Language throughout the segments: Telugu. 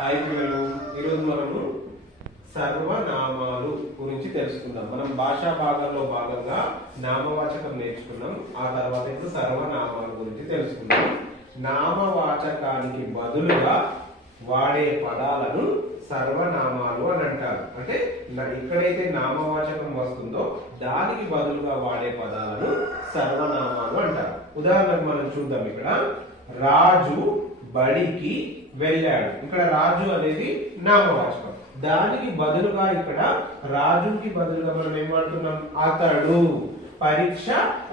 హాయ్ పిల్లలు, ఈరోజు మనము సర్వనామాలు గురించి తెలుసుకుందాం. మనం భాషా భాగంలో భాగంగా నామవాచకం నేర్చుకున్నాం. ఆ తర్వాత ఇప్పుడు సర్వనామాల గురించి తెలుసుకుందాం. నామవాచకానికి బదులుగా వాడే పదాలను సర్వనామాలు అని అంటారు. అంటే ఎక్కడైతే నామవాచకం వస్తుందో దానికి బదులుగా వాడే పదాలను సర్వనామాలు అంటారు. ఉదాహరణకు మనం చూద్దాం. ఇక్కడ రాజు బడికి వెళ్ళాడు. ఇక్కడ రాజు అనేది నామవాచకం. దానికి బదులుగా ఇక్కడ రాజుకి బదులుగా మనం ఏం వాడుతున్నాం? అతడు పరీక్ష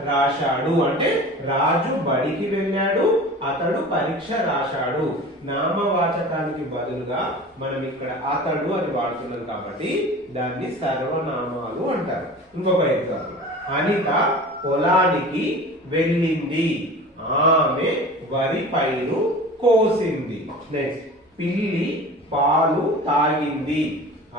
రాశాడు. అంటే రాజు బడికి వెళ్ళాడు, అతడు పరీక్ష రాశాడు. నామవాచకానికి బదులుగా మనం ఇక్కడ అతడు అని వాడుతున్నాం కాబట్టి దాన్ని సర్వనామాలు అంటారు. ఇంకొక ఎగ్జాంపుల్, అనిత పొలానికి వెళ్ళింది, ఆమె వరి పైరు కోసింది. నెక్స్ట్, పిల్లి పాలు తాగింది,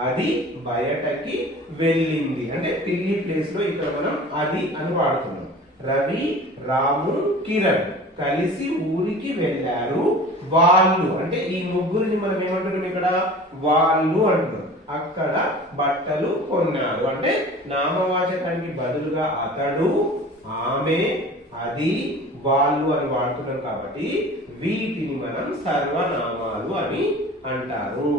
అది బయటకి వెళ్ళింది. అంటే పిల్లి ప్లేస్ లో ఇక్కడ మనం అది అని వాడుతున్నాం. రవి, రాము, కిరణ్ కలిసి ఊరికి వెళ్ళారు, వాళ్ళు అంటే ఈ ముగ్గురిని మనం ఏమంటున్నాం? ఇక్కడ వాళ్ళు అంటున్నాం. అక్కడ బట్టలు కొన్నారు. అంటే నామవాచకానికి బదులుగా అతడు, ఆమె, అది, వాళ్ళు అని వాడుతున్నాం కాబట్టి వీటిని మనం సర్వనామాలు అని అంటారు.